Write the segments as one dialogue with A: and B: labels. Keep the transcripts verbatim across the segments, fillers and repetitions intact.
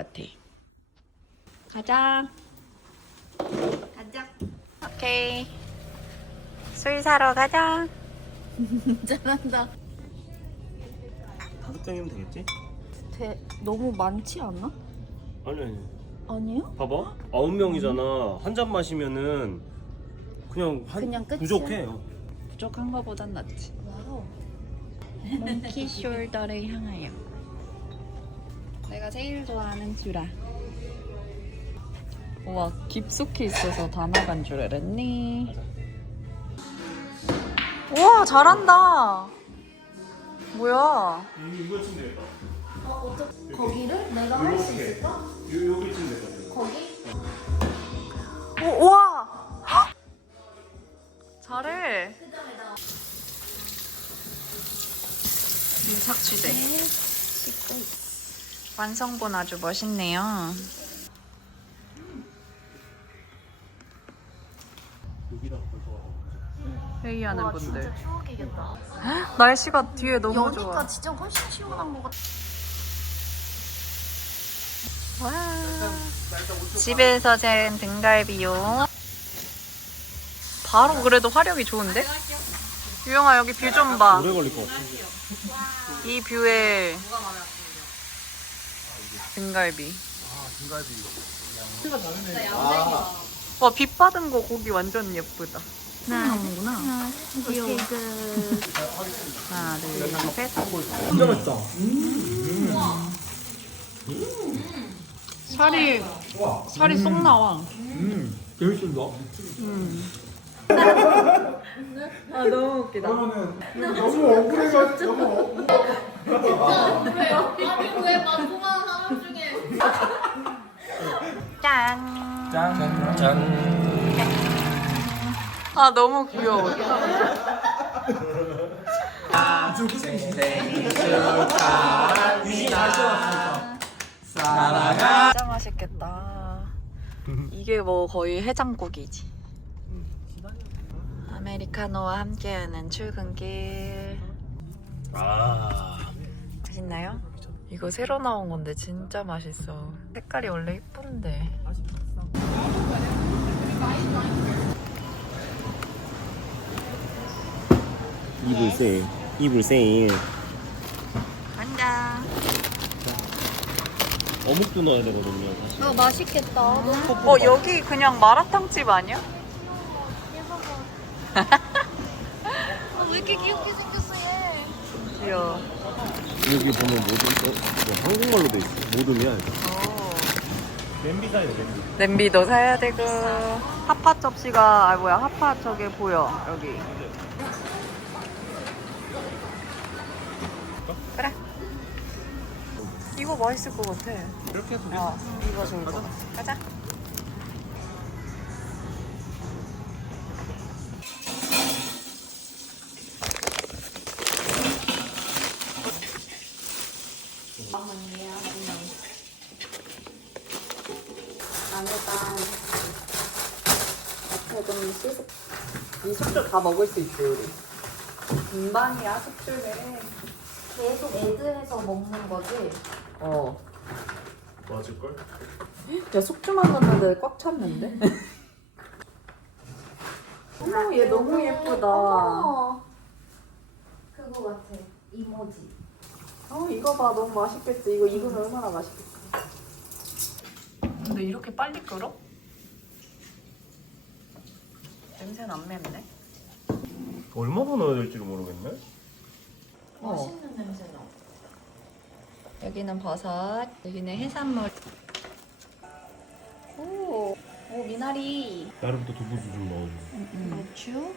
A: 같아. 가자.
B: 가자.
A: 오케이. 술 사러 가자.
B: 잘한다.
C: 다섯 병이면 되겠지?
B: 대, 너무 많지 않아?
C: 아니 아니
B: 아니요?
C: 봐봐 아홉 명이잖아. 한 잔 마시면은 그냥 한
B: 그냥 끝이야?
C: 부족해.
A: 부족한 거보단 낫지.
B: 와우.
A: 몽키 숄더를 향하여. 내가 제일 좋아하는 쥬라. 우와, 깊숙이 있어서 다 나간 줄 알았니? 우와, 잘한다. 뭐야?
C: 이거 치면 되겠다.
B: 어, 어떡 거기를 내가 할 수 있을까?
C: 요, 여기 치면 되겠다.
B: 거기?
A: 오, 우와! 헉! 잘해.
B: 그 다음에 나
A: 착취돼.
B: 씻고 있어.
A: 완성본 아주 멋있네요.
C: 여기다 벌써
A: 회의하는
B: 와,
A: 분들.
B: 진짜 추억이겠다.
A: 날씨가 뒤에 너무
B: 여기가
A: 좋아.
B: 진짜 훨씬 시원한 것 같아.
A: 와. 집에서 잰 등갈비요. 바로 그래도 화력이 좋은데? 유영아 여기 뷰 좀 봐.
C: 오래 걸릴 것 같아.
A: 이 뷰에 등갈비. 와, 빛 받은 거 고기 완전 예쁘다. 나오는구나.
B: 하나, 귀여워. 그
A: 하나, 둘, 셋.
C: 진짜 맛있다.
A: 살이 살이 쏙 나와.
C: 음, 재밌습니다.
A: 아 너무 웃기다.
C: 너무 억울해가지고 너무
B: 왜요? 아니 왜 만두만 사람 중에
A: 짠.
C: 짠. 짠.
A: 아 너무 귀여워. 진짜 맛있겠다. 이게 뭐 거의 해장국이지. 아메리카노와 함께하는 출근길.
C: 아.
A: 맛있나요? 이거 새로 나온 건데 진짜 맛있어. 색깔이 원래 예쁜데.
C: 이불 세일. 이불 세일.
A: 간다.
C: 어묵도 넣어야 되거든요. 사실.
B: 아 맛있겠다.
A: 어 여기 그냥 마라탕집 아니야?
B: 아, 왜 이렇게 귀엽게 생겼어 얘?
A: 귀여워.
C: 여기 보면 모든 뭐 한국말로 돼 있어. 모둠이야.
A: 오.
C: 냄비 사야 돼 냄비.
A: 냄비도 사야 되고. 핫팟 접시가 아 뭐야 핫팟 저게 보여 여기. 그래. 이거 맛있을 것 같아.
C: 이렇게 해서 우리
A: 어, 이거 좋을 것 같아. 가자.
B: 안에다 앞에 좀 씻어.
A: 이 숙주 다 먹을 수 있어 우리. 금방이야 숙주네.
B: 계속 애드해서 먹는 거지.
A: 어.
C: 맞을걸?
A: 야 숙주만 넣었는데 꽉 찼는데? 어머 얘 너무 예쁘다.
B: 어머. 그거 같아. 이모지.
A: 어 이거 봐 너무 맛있겠지. 이거 익으면 얼마나 맛있겠지. 근데 이렇게 빨리 끓어? 냄새는 안 맵네.
C: 얼마나 넣어야 될지를 모르겠네.
A: 어.
B: 맛있는 냄새 나.
A: 여기는 버섯, 여기는 해산물. 오, 오 미나리.
C: 나름부터 두부도 좀 넣어줘.
B: 고추.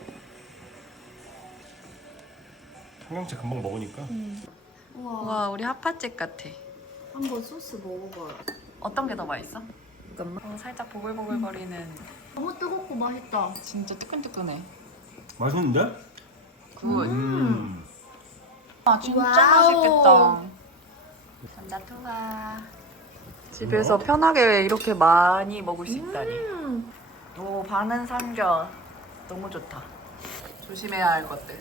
C: 청양채 금방 먹으니까.
B: 우와.
A: 와 우리 핫팟집 같아.
B: 한번 소스 먹어봐.
A: 어떤 게 더 맛있어? 잠깐만. 어, 살짝 보글보글거리는.
B: 너무 뜨겁고 맛있다.
A: 진짜 뜨끈뜨끈해.
C: 맛있는데?
A: 굿.
C: 음.
A: 아 진짜
B: 와우.
A: 맛있겠다. 감자 투하. 집에서 편하게 이렇게 많이 먹을 수 있다니.
B: 음.
A: 오 반은 삼겹. 너무 좋다. 조심해야 할 것들.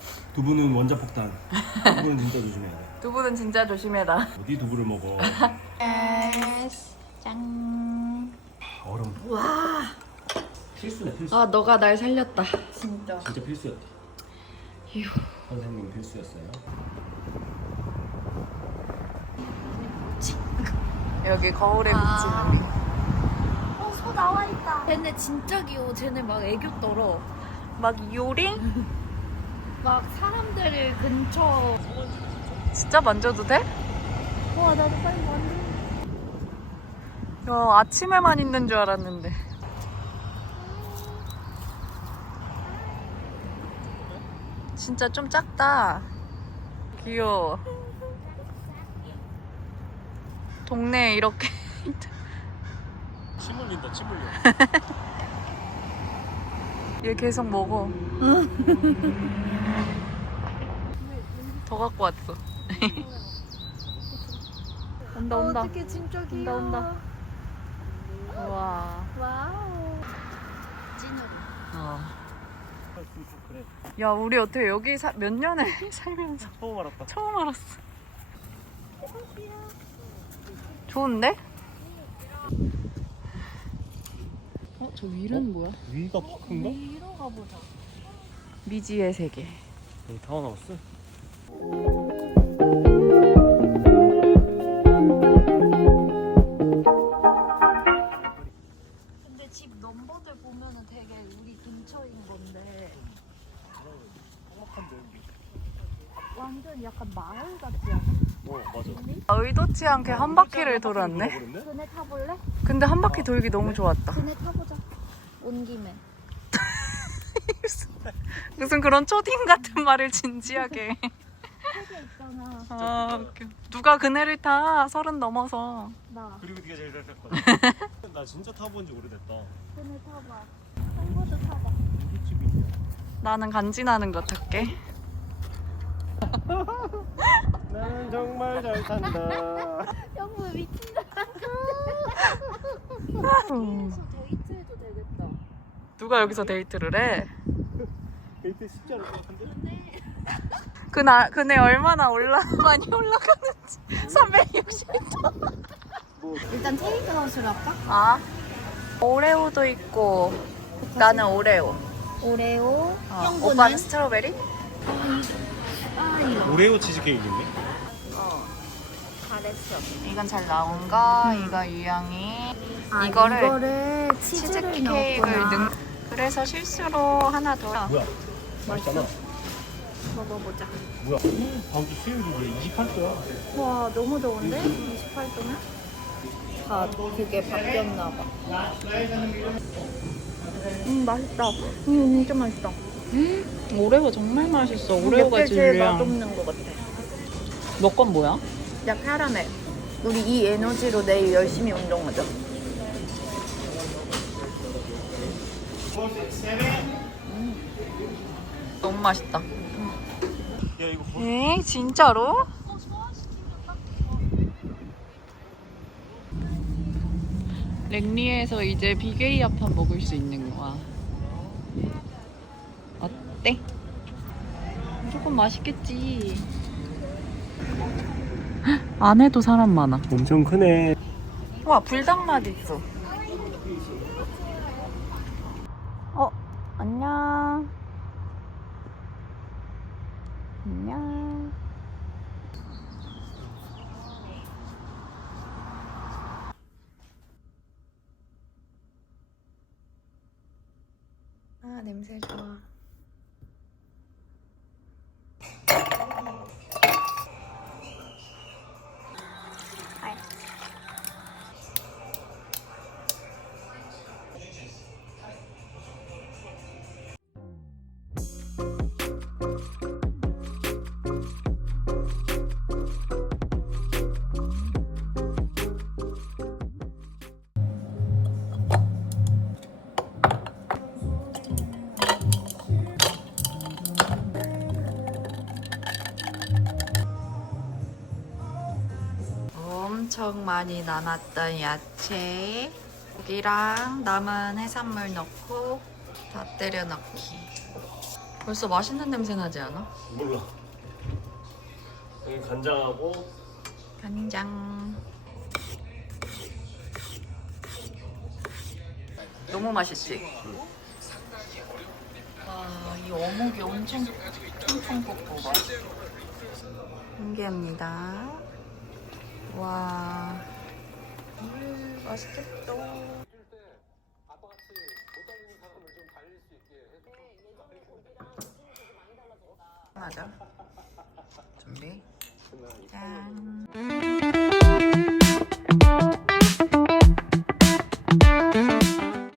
C: 두부는 원자폭탄. 두부는 진짜 조심해야 돼.
A: 두부는 진짜 조심해라.
C: 어디 두부를 먹어?
A: 에스. 짠.
C: 얼음.
A: 와.
C: 필수네 필수.
A: 아, 너가 날 살렸다. 진짜.
C: 진짜 필수였다.
A: 휴.
C: 선생님 필수였어요.
A: 여기 거울에 비친
B: 아.
A: 우리.
B: 어, 소 나와 있다. 쟤네 진짜 귀여워. 쟤네 막 애교 떨어.
A: 막 요링?
B: 막 사람들 근처.
A: 진짜 만져도 돼?
B: 와, 나도 빨리 만져.
A: 어, 아침에만 있는 줄 알았는데. 진짜 좀 작다. 귀여워. 동네에 이렇게.
C: 침 흘린다 침 흘려.
A: 얘 계속 먹어. 더 갖고 왔어. 온다 온다.
B: 어떻게 진짜 귀여워.
A: 온다, 와.
B: 와우. 찐으로.
A: 어.
C: 그래.
A: 야, 우리 어떻게 여기 사, 몇 년을 살면서
C: 처음 알았다.
A: 처음 알았어. 좋은데? 어, 저 위는 뭐야?
C: 위가 파크인가?
B: 위로 가보자.
A: 미지의 세계.
C: 여기 타워하우스?
B: 근데 집 넘버들 보면은 되게 우리 근처인 건데 완전 약간 마을 같지 않아?
C: 어 맞아.
A: 의도치 않게 한 바퀴를 돌았네.
B: 그네 타볼래?
A: 근데 한 바퀴 돌기 너무 좋았다.
B: 그네 타보자. 온 김에.
A: 무슨 그런 초딩 같은 말을 진지하게.
B: 세개 있잖아.
A: 아, 웃겨. 누가 그네를 타? 서른 넘어서.
B: 나.
C: 그리고 네가 제일 잘 탔거든. 나 진짜 타본 지 오래됐다.
B: 그네 타봐. 한번도 타봐.
C: 우리 집이 있냐?
A: 나는 간지나는 것 탈게.
C: 나는 정말 잘 탄다.
B: 형부 미친다.
A: 음.
B: 여기서 데이트해도 되겠다.
A: 누가 여기서 데이트를 해?
C: 데이트 쉽지 않을 것 같은데?
A: 그나, 그네 얼마나 올라, 많이 올라가는지. 삼백육십 도.
C: 뭐
B: 일단 테이크아웃을 할까?
A: 아, 오레오도 있고, 나는 오레오.
B: 오레오.
A: 어,
B: 형부는?
A: 오빠는 스트로베리?
B: 아 이거.
C: 오레오 치즈케이크 있네?
A: 어.
B: 잘했어.
A: 이건 잘 나온 거, 이거 유영이.
B: 아,
A: 이거를,
B: 이거를 치즈를
A: 치즈케이크를
B: 넣었구나.
A: 넣. 그래서 실수로 하나 더.
C: 뭐야? 맛있잖아.
B: 먹어보자.
C: 뭐야? 다음 주 수요일이 이십팔 도야.
B: 와 너무 더운데? 이십팔 도면? 아 그게 바뀌었나 봐. 음 맛있다. 음 진짜 맛있다.
A: 음, 오레오 정말 맛있어. 오레오가
B: 몇 개 제일
A: 질량.
B: 맛없는 것 같아.
A: 너 건 뭐야?
B: 야 카라멜. 우리 이 에너지로 내일 열심히 운동하자.
A: 너무 맛있다.
C: 야 이거 뭐?
A: 에? 진짜로? 랭리에서 이제 비게이 합판 먹을 수 있는 거야. 어때? 조금 맛있겠지. 안에도 사람 많아.
C: 엄청 크네.
A: 와, 불닭맛 있어. 어, 안녕. 안녕. 아, 냄새 좋아. 엄청 많이 남았던 야채, 고기랑 남은 해산물 넣고 다 때려 넣기. 벌써 맛있는 냄새 나지 않아?
C: 몰라. 여기 간장하고
A: 간장. 너무 맛있지? 와, 이 어묵이 엄청 퉁퉁 볶고 신기합니다. 와, 음, 맛있겠다. 맞아. 준비. 짠.